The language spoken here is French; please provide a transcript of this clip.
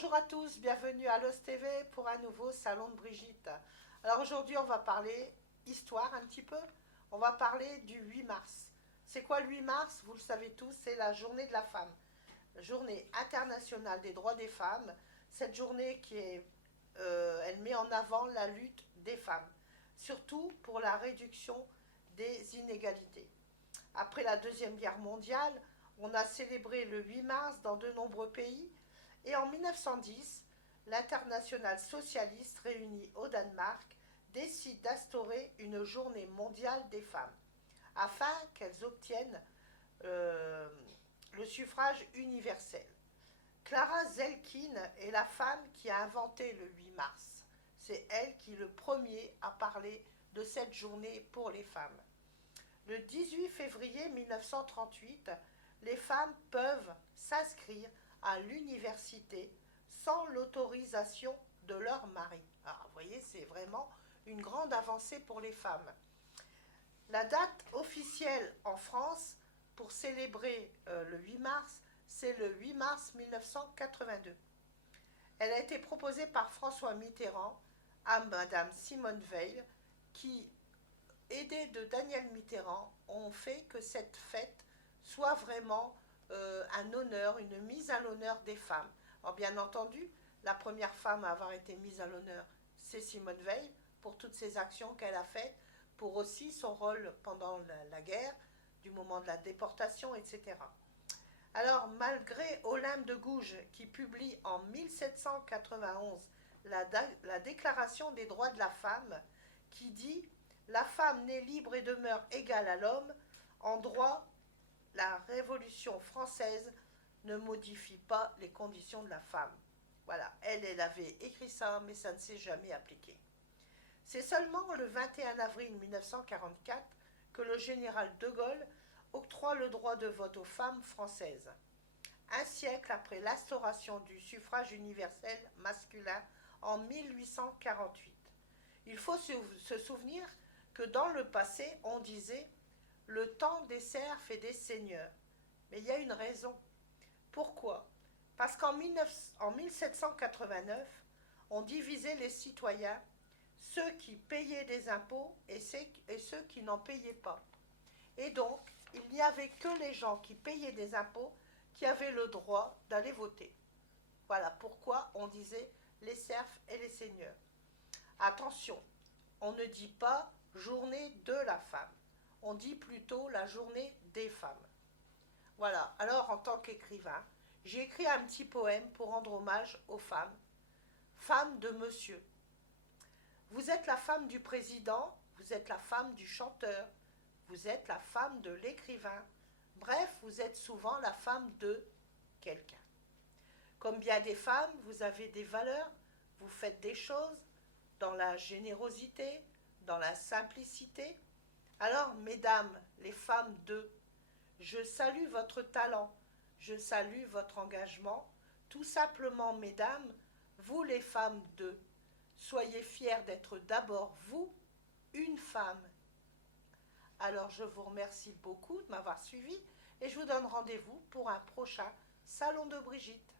Bonjour à tous, bienvenue à l'OS TV pour un nouveau salon de Brigitte. Alors aujourd'hui on va parler histoire un petit peu, on va parler du 8 mars. C'est quoi le 8 mars? Vous le savez tous, c'est la journée de la femme, journée internationale des droits des femmes. Cette journée elle met en avant la lutte des femmes, surtout pour la réduction des inégalités. Après la Deuxième Guerre mondiale, on a célébré le 8 mars dans de nombreux pays et en 1910, l'internationale socialiste réunie au Danemark décide d'instaurer une journée mondiale des femmes afin qu'elles obtiennent euh, le suffrage universel. Clara Zetkin est la femme qui a inventé le 8 mars. C'est elle qui le premier a parlé de cette journée pour les femmes. Le 18 février 1938, les femmes peuvent s'inscrire à l'université sans l'autorisation de leur mari. Alors, vous voyez, c'est vraiment une grande avancée pour les femmes. La date officielle en France pour célébrer le 8 mars, c'est le 8 mars 1982. Elle a été proposée par François Mitterrand à Madame Simone Veil, qui, aidée de Daniel Mitterrand, ont fait que cette fête soit vraiment un honneur, une mise à l'honneur des femmes. Alors bien entendu, la première femme à avoir été mise à l'honneur, c'est Simone Veil, pour toutes ses actions qu'elle a faites, pour aussi son rôle pendant la guerre, du moment de la déportation, etc. Alors, malgré Olympe de Gouges, qui publie en 1791 la Déclaration des droits de la femme, qui dit « La femme naît libre et demeure égale à l'homme, en droit, la Révolution française ne modifie pas les conditions de la femme. » Voilà, elle avait écrit ça, mais ça ne s'est jamais appliqué. C'est seulement le 21 avril 1944 que le général de Gaulle octroie le droit de vote aux femmes françaises, un siècle après l'instauration du suffrage universel masculin en 1848. Il faut se souvenir que dans le passé, on disait « le temps des serfs et des seigneurs ». Mais il y a une raison. Pourquoi? Parce qu'en 1789, on divisait les citoyens, ceux qui payaient des impôts et ceux qui n'en payaient pas. Et donc, il n'y avait que les gens qui payaient des impôts qui avaient le droit d'aller voter. Voilà pourquoi on disait les serfs et les seigneurs. Attention, on ne dit pas journée de la femme, on dit plutôt la journée des femmes. Voilà, alors en tant qu'écrivain, j'ai écrit un petit poème pour rendre hommage aux femmes. Femme de monsieur. Vous êtes la femme du président, vous êtes la femme du chanteur, vous êtes la femme de l'écrivain. Bref, vous êtes souvent la femme de quelqu'un. Comme bien des femmes, vous avez des valeurs, vous faites des choses dans la générosité, dans la simplicité. Alors, mesdames, les femmes de, je salue votre talent, je salue votre engagement. Tout simplement, mesdames, vous les femmes de, soyez fiers d'être d'abord vous, une femme. Alors je vous remercie beaucoup de m'avoir suivi et je vous donne rendez-vous pour un prochain Salon de Brigitte.